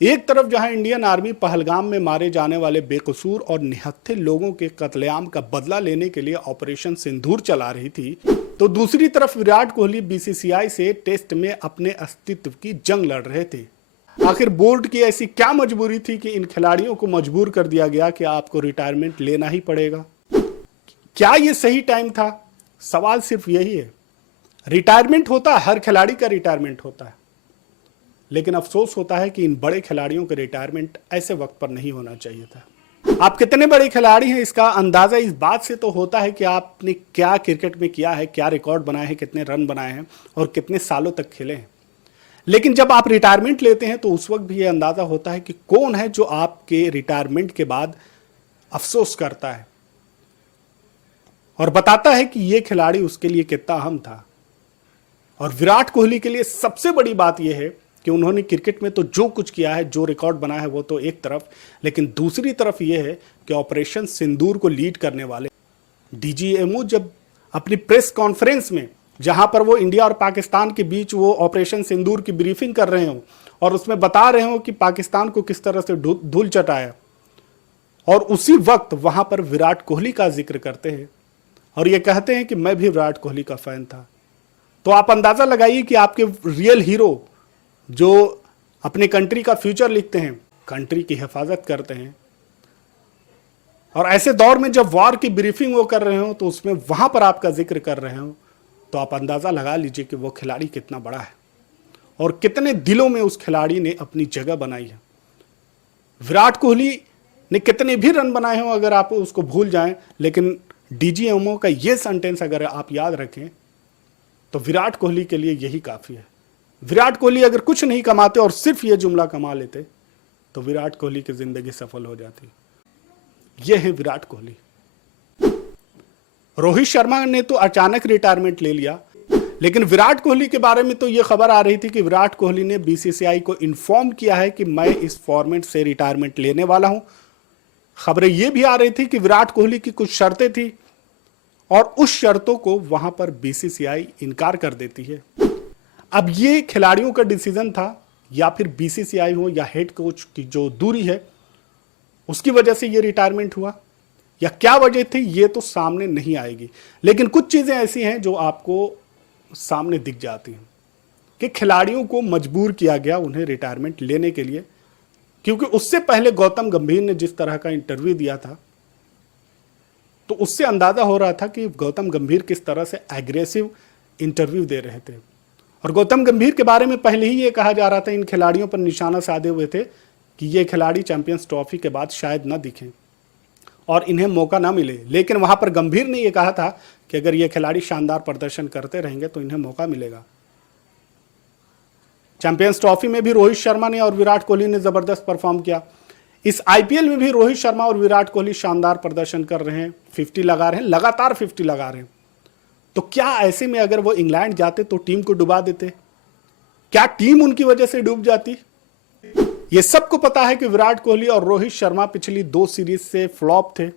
एक तरफ जहां इंडियन आर्मी पहलगाम में मारे जाने वाले बेकसूर और निहत्थे लोगों के कत्लेआम का बदला लेने के लिए ऑपरेशन सिंदूर चला रही थी, तो दूसरी तरफ विराट कोहली बीसीसीआई से टेस्ट में अपने अस्तित्व की जंग लड़ रहे थे। आखिर बोर्ड की ऐसी क्या मजबूरी थी कि इन खिलाड़ियों को मजबूर कर दिया गया कि आपको रिटायरमेंट लेना ही पड़ेगा? क्या यह सही टाइम था? सवाल सिर्फ यही है। रिटायरमेंट होता है, हर खिलाड़ी का रिटायरमेंट होता है, लेकिन अफसोस होता है कि इन बड़े खिलाड़ियों का रिटायरमेंट ऐसे वक्त पर नहीं होना चाहिए था। आप कितने बड़े खिलाड़ी हैं इसका अंदाजा इस बात से तो होता है कि आपने क्या क्रिकेट में किया है, क्या रिकॉर्ड बनाए हैं, कितने रन बनाए हैं और कितने सालों तक खेले हैं। लेकिन जब आप रिटायरमेंट लेते हैं तो उस वक्त भी यह अंदाजा होता है कि कौन है जो आपके रिटायरमेंट के बाद अफसोस करता है और बताता है कि यह खिलाड़ी उसके लिए कितना अहम था। और विराट कोहली के लिए सबसे बड़ी बात यह है कि उन्होंने क्रिकेट में तो जो कुछ किया है, जो रिकॉर्ड बना है, वो तो एक तरफ, लेकिन दूसरी तरफ यह है कि ऑपरेशन सिंदूर को लीड करने वाले डीजीएमओ जब अपनी प्रेस कॉन्फ्रेंस में, जहां पर वो इंडिया और पाकिस्तान के बीच वो ऑपरेशन सिंदूर की ब्रीफिंग कर रहे हो और उसमें बता रहे हो कि पाकिस्तान को किस तरह से धूल चटाया, और उसी वक्त वहां पर विराट कोहली का जिक्र करते हैं और ये कहते हैं कि मैं भी विराट कोहली का फैन था, तो आप अंदाजा लगाइए कि आपके रियल हीरो जो अपने कंट्री का फ्यूचर लिखते हैं, कंट्री की हिफाजत करते हैं, और ऐसे दौर में जब वॉर की ब्रीफिंग वो कर रहे हो तो उसमें वहां पर आपका जिक्र कर रहे हो, तो आप अंदाजा लगा लीजिए कि वो खिलाड़ी कितना बड़ा है और कितने दिलों में उस खिलाड़ी ने अपनी जगह बनाई है। विराट कोहली ने कितने भी रन बनाए हो अगर आप उसको भूल जाएं, लेकिन डीजीएमओ का ये सेंटेंस अगर आप याद रखें तो विराट कोहली के लिए यही काफी है। विराट कोहली अगर कुछ नहीं कमाते और सिर्फ ये जुमला कमा लेते तो विराट कोहली की जिंदगी सफल हो जाती। ये है विराट कोहली। रोहित शर्मा ने तो अचानक रिटायरमेंट ले लिया, लेकिन विराट कोहली के बारे में तो यह खबर आ रही थी कि विराट कोहली ने बीसीसीआई को इन्फॉर्म किया है कि मैं इस फॉर्मेट से रिटायरमेंट लेने वाला हूं। खबरें यह भी आ रही थी कि विराट कोहली की कुछ शर्तें थी और उस शर्तों को वहां पर बीसीसीआई इनकार कर देती है। अब ये खिलाड़ियों का डिसीजन था या फिर बीसीसीआई हो या हेड कोच की जो दूरी है उसकी वजह से ये रिटायरमेंट हुआ, या क्या वजह थी ये तो सामने नहीं आएगी, लेकिन कुछ चीजें ऐसी हैं जो आपको सामने दिख जाती हैं कि खिलाड़ियों को मजबूर किया गया उन्हें रिटायरमेंट लेने के लिए, क्योंकि उससे पहले गौतम गंभीर ने जिस तरह का इंटरव्यू दिया था तो उससे अंदाजा हो रहा था कि गौतम गंभीर किस तरह से एग्रेसिव इंटरव्यू दे रहे थे। और गौतम गंभीर के बारे में पहले ही ये कहा जा रहा था, इन खिलाड़ियों पर निशाना साधे हुए थे कि ये खिलाड़ी चैंपियंस ट्रॉफी के बाद शायद ना दिखें और इन्हें मौका ना मिले, लेकिन वहां पर गंभीर ने यह कहा था कि अगर ये खिलाड़ी शानदार प्रदर्शन करते रहेंगे तो इन्हें मौका मिलेगा। चैंपियंस ट्रॉफी में भी रोहित शर्मा ने और विराट कोहली ने जबरदस्त परफॉर्म किया। इस आईपीएल में भी रोहित शर्मा और विराट कोहली शानदार प्रदर्शन कर रहे हैं, 50 लगा रहे हैं, लगातार 50 लगा रहे हैं। तो क्या ऐसे में अगर वो इंग्लैंड जाते तो टीम को डुबा देते? क्या टीम उनकी वजह से डूब जाती? ये सबको पता है कि विराट कोहली और रोहित शर्मा पिछली 2 सीरीज से फ्लॉप थे,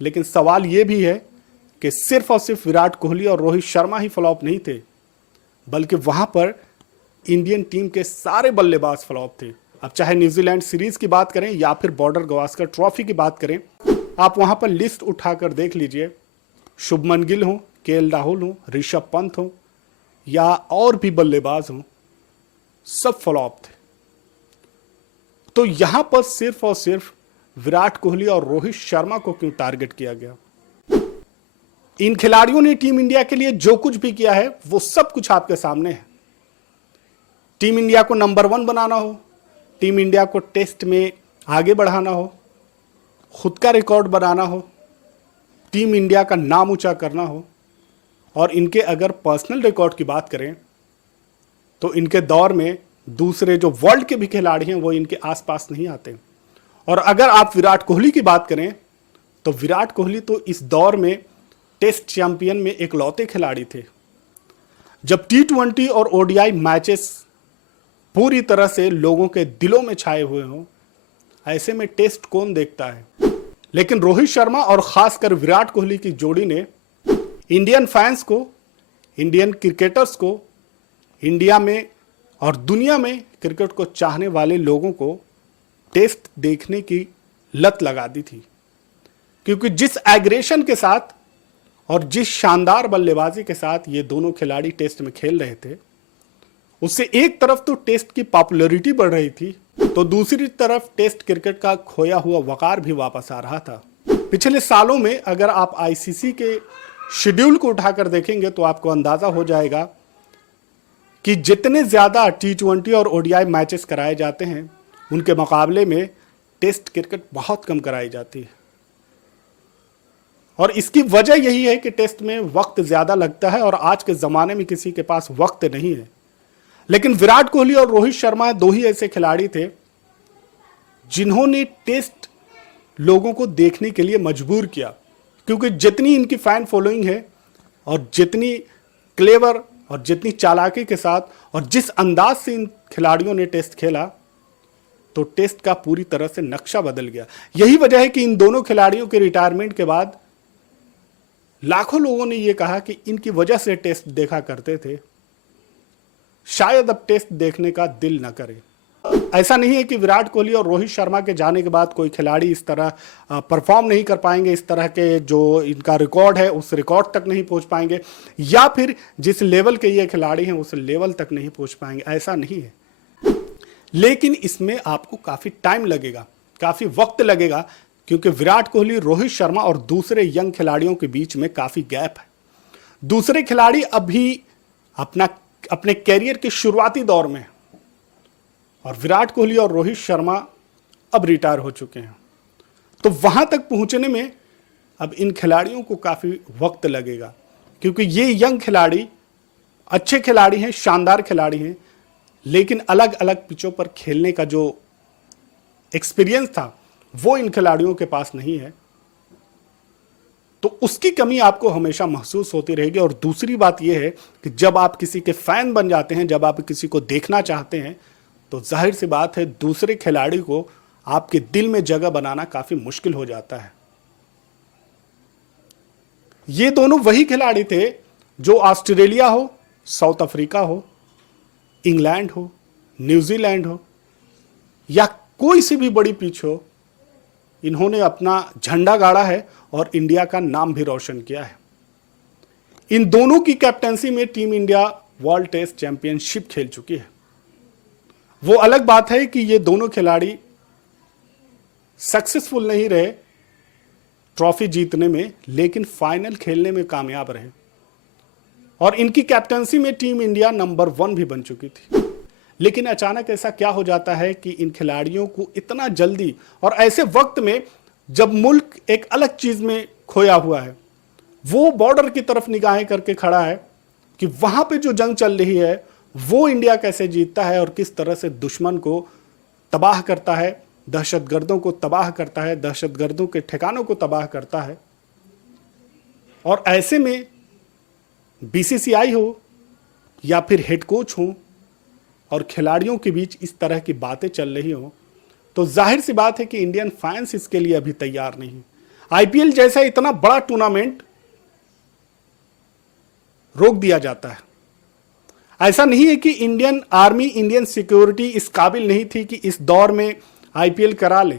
लेकिन सवाल यह भी है कि सिर्फ और सिर्फ विराट कोहली और रोहित शर्मा ही फ्लॉप नहीं थे, बल्कि वहां पर इंडियन टीम के सारे बल्लेबाज फ्लॉप थे। अब चाहे न्यूजीलैंड सीरीज की बात करें या फिर बॉर्डर गवास्कर ट्रॉफी की बात करें, आप वहां पर लिस्ट उठाकर देख लीजिए, शुभमन गिल हो, केएल राहुल हो, ऋषभ पंत हो या और भी बल्लेबाज हो, सब फ्लॉप थे। तो यहां पर सिर्फ और सिर्फ विराट कोहली और रोहित शर्मा को क्यों टारगेट किया गया? इन खिलाड़ियों ने टीम इंडिया के लिए जो कुछ भी किया है वो सब कुछ आपके सामने है। टीम इंडिया को नंबर 1 बनाना हो, टीम इंडिया को टेस्ट में आगे बढ़ाना हो, खुद का रिकॉर्ड बनाना हो, टीम इंडिया का नाम ऊंचा करना हो, और इनके अगर पर्सनल रिकॉर्ड की बात करें तो इनके दौर में दूसरे जो वर्ल्ड के भी खिलाड़ी हैं वो इनके आसपास नहीं आते। और अगर आप विराट कोहली की बात करें तो विराट कोहली तो इस दौर में टेस्ट चैंपियन में इकलौते खिलाड़ी थे। जब T20 और ODI मैचेस पूरी तरह से लोगों के दिलों में छाए हुए हों, ऐसे में टेस्ट कौन देखता है? लेकिन रोहित शर्मा और खासकर विराट कोहली की जोड़ी ने इंडियन फैंस को, इंडियन क्रिकेटर्स को, इंडिया में और दुनिया में क्रिकेट को चाहने वाले लोगों को टेस्ट देखने की लत लगा दी थी, क्योंकि जिस एग्रेशन के साथ और जिस शानदार बल्लेबाजी के साथ ये दोनों खिलाड़ी टेस्ट में खेल रहे थे, उससे एक तरफ तो टेस्ट की पॉपुलैरिटी बढ़ रही थी, तो दूसरी तरफ टेस्ट क्रिकेट का खोया हुआ वकार भी वापस आ रहा था। पिछले सालों में अगर आप आईसीसी के शेड्यूल को उठाकर देखेंगे तो आपको अंदाजा हो जाएगा कि जितने ज्यादा T20 और ODI मैचेस कराए जाते हैं, उनके मुकाबले में टेस्ट क्रिकेट बहुत कम कराई जाती है। और इसकी वजह यही है कि टेस्ट में वक्त ज्यादा लगता है और आज के जमाने में किसी के पास वक्त नहीं है। लेकिन विराट कोहली और रोहित शर्मा दो ही ऐसे खिलाड़ी थे जिन्होंने टेस्ट लोगों को देखने के लिए मजबूर किया, क्योंकि जितनी इनकी फैन फॉलोइंग है और जितनी क्लेवर और जितनी चालाकी के साथ और जिस अंदाज से इन खिलाड़ियों ने टेस्ट खेला, तो टेस्ट का पूरी तरह से नक्शा बदल गया। यही वजह है कि इन दोनों खिलाड़ियों के रिटायरमेंट के बाद लाखों लोगों ने यह कहा कि इनकी वजह से टेस्ट देखा करते थे, शायद अब टेस्ट देखने का दिल न करे। ऐसा नहीं है कि विराट कोहली और रोहित शर्मा के जाने के बाद कोई खिलाड़ी इस तरह परफॉर्म नहीं कर पाएंगे, इस तरह के जो इनका रिकॉर्ड है उस रिकॉर्ड तक नहीं पहुंच पाएंगे, या फिर जिस लेवल के ये खिलाड़ी हैं उस लेवल तक नहीं पहुंच पाएंगे, ऐसा नहीं है। लेकिन इसमें आपको काफी टाइम लगेगा, काफी वक्त लगेगा, क्योंकि विराट कोहली, रोहित शर्मा और दूसरे यंग खिलाड़ियों के बीच में काफी गैप है। दूसरे खिलाड़ी अभी अपने कैरियर के शुरुआती दौर में, और विराट कोहली और रोहित शर्मा अब रिटायर हो चुके हैं, तो वहां तक पहुंचने में अब इन खिलाड़ियों को काफी वक्त लगेगा, क्योंकि ये यंग खिलाड़ी अच्छे खिलाड़ी हैं, शानदार खिलाड़ी हैं, लेकिन अलग अलग पिचों पर खेलने का जो एक्सपीरियंस था वो इन खिलाड़ियों के पास नहीं है, तो उसकी कमी आपको हमेशा महसूस होती रहेगी। और दूसरी बात यह है कि जब आप किसी के फैन बन जाते हैं, जब आप किसी को देखना चाहते हैं, तो जाहिर सी बात है दूसरे खिलाड़ी को आपके दिल में जगह बनाना काफी मुश्किल हो जाता है। ये दोनों वही खिलाड़ी थे जो ऑस्ट्रेलिया हो, साउथ अफ्रीका हो, इंग्लैंड हो, न्यूजीलैंड हो, या कोई सी भी बड़ी पिच हो, इन्होंने अपना झंडा गाड़ा है और इंडिया का नाम भी रोशन किया है। इन दोनों की कैप्टनसी में team India world test championship खेल चुकी है। वो अलग बात है कि ये दोनों खिलाड़ी सक्सेसफुल नहीं रहे ट्रॉफी जीतने में, लेकिन फाइनल खेलने में कामयाब रहे, और इनकी कैप्टनसी में टीम इंडिया नंबर 1 भी बन चुकी थी। लेकिन अचानक ऐसा क्या हो जाता है कि इन खिलाड़ियों को इतना जल्दी और ऐसे वक्त में जब मुल्क एक अलग चीज में खोया हुआ है, वो बॉर्डर की तरफ निगाहें करके खड़ा है कि वहां पे जो जंग चल रही है वो इंडिया कैसे जीतता है और किस तरह से दुश्मन को तबाह करता है, दहशतगर्दों को तबाह करता है, दहशतगर्दों के ठिकानों को तबाह करता है। और ऐसे में बीसीसीआई हो या फिर हेड कोच हो और खिलाड़ियों के बीच इस तरह की बातें चल रही हो, तो जाहिर सी बात है कि इंडियन फैंस इसके लिए अभी तैयार नहीं। आईपीएल जैसा इतना बड़ा टूर्नामेंट रोक दिया जाता है। ऐसा नहीं है कि इंडियन आर्मी, इंडियन सिक्योरिटी इस काबिल नहीं थी कि इस दौर में आईपीएल करा ले,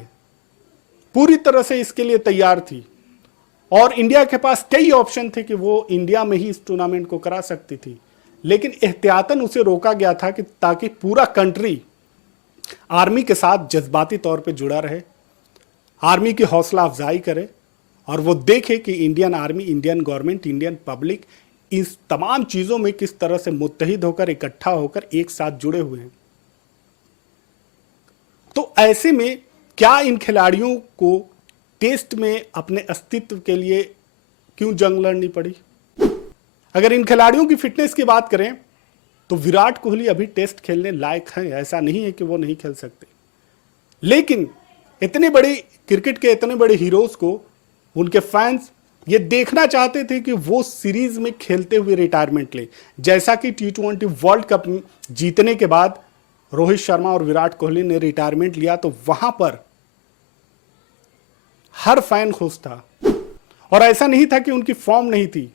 पूरी तरह से इसके लिए तैयार थी, और इंडिया के पास कई ऑप्शन थे कि वो इंडिया में ही इस टूर्नामेंट को करा सकती थी, लेकिन एहतियातन उसे रोका गया था कि ताकि पूरा कंट्री आर्मी के साथ जज्बाती तौर पे जुड़ा रहे, आर्मी की हौसला अफजाई करे और वो देखे कि Indian army, Indian government, Indian public इस तमाम चीजों में किस तरह से मुत्तहिद होकर, इकट्ठा होकर एक साथ जुड़े हुए हैं। तो ऐसे में क्या इन खिलाड़ियों को टेस्ट में अपने अस्तित्व के लिए क्यों जंग लड़नी पड़ी? अगर इन खिलाड़ियों की फिटनेस की बात करें तो विराट कोहली अभी टेस्ट खेलने लायक हैं, ऐसा नहीं है कि वो नहीं खेल सकते, लेकिन इतने बड़े क्रिकेट के इतने बड़े हीरोज को उनके फैंस ये देखना चाहते थे कि वो सीरीज में खेलते हुए रिटायरमेंट ले, जैसा कि T20 वर्ल्ड कप जीतने के बाद रोहित शर्मा और विराट कोहली ने रिटायरमेंट लिया, तो वहां पर हर फैन खुश था। और ऐसा नहीं था कि उनकी फॉर्म नहीं थी,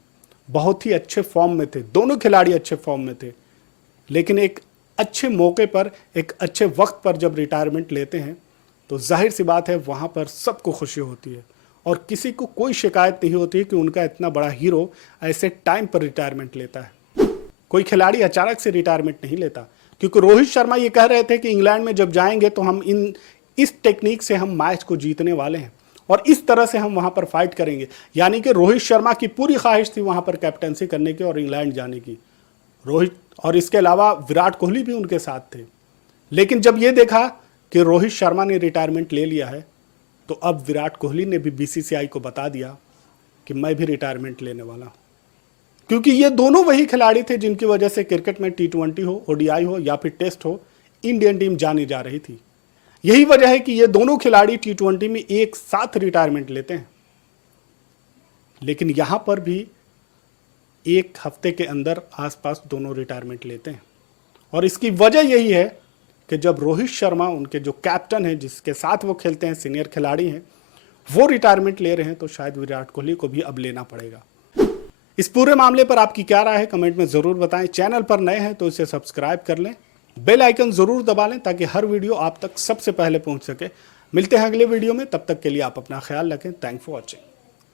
बहुत ही अच्छे फॉर्म में थे, दोनों खिलाड़ी अच्छे फॉर्म में थे, लेकिन एक अच्छे मौके पर, एक अच्छे वक्त पर जब रिटायरमेंट लेते हैं तो जाहिर सी बात है वहाँ पर सबको खुशी होती है और किसी को कोई शिकायत नहीं होती कि उनका इतना बड़ा हीरो ऐसे टाइम पर रिटायरमेंट लेता है। कोई खिलाड़ी अचानक से रिटायरमेंट नहीं लेता, क्योंकि रोहित शर्मा ये कह रहे थे कि इंग्लैंड में जब जाएंगे तो हम इस टेक्निक से हम मैच को जीतने वाले हैं और इस तरह से हम वहां पर फाइट करेंगे। यानी कि रोहित शर्मा की पूरी ख्वाहिश थी वहां पर कैप्टनसी करने की और इंग्लैंड जाने की। रोहित और इसके अलावा विराट कोहली भी उनके साथ थे। लेकिन जब ये देखा कि रोहित शर्मा ने रिटायरमेंट ले लिया है तो अब विराट कोहली ने भी बीसीसीआई को बता दिया कि मैं भी रिटायरमेंट लेने वाला हूं, क्योंकि ये दोनों वही खिलाड़ी थे जिनकी वजह से क्रिकेट में T20 हो, ODI हो या फिर टेस्ट हो, इंडियन टीम जानी जा रही थी। यही वजह है कि ये दोनों खिलाड़ी T20 में एक साथ रिटायरमेंट लेते हैं। लेकिन यहां पर भी एक हफ्ते के अंदर आसपास दोनों रिटायरमेंट लेते हैं और इसकी वजह यही है कि जब रोहित शर्मा, उनके जो कैप्टन हैं जिसके साथ वो खेलते हैं, सीनियर खिलाड़ी हैं, वो रिटायरमेंट ले रहे हैं तो शायद विराट कोहली को भी अब लेना पड़ेगा। इस पूरे मामले पर आपकी क्या राय है कमेंट में ज़रूर बताएं। चैनल पर नए हैं तो इसे सब्सक्राइब कर लें, बेल आइकन ज़रूर दबा लें ताकि हर वीडियो आप तक सबसे पहले पहुंच सके। मिलते हैं अगले वीडियो में, तब तक के लिए आप अपना ख्याल रखें। Thanks for watching.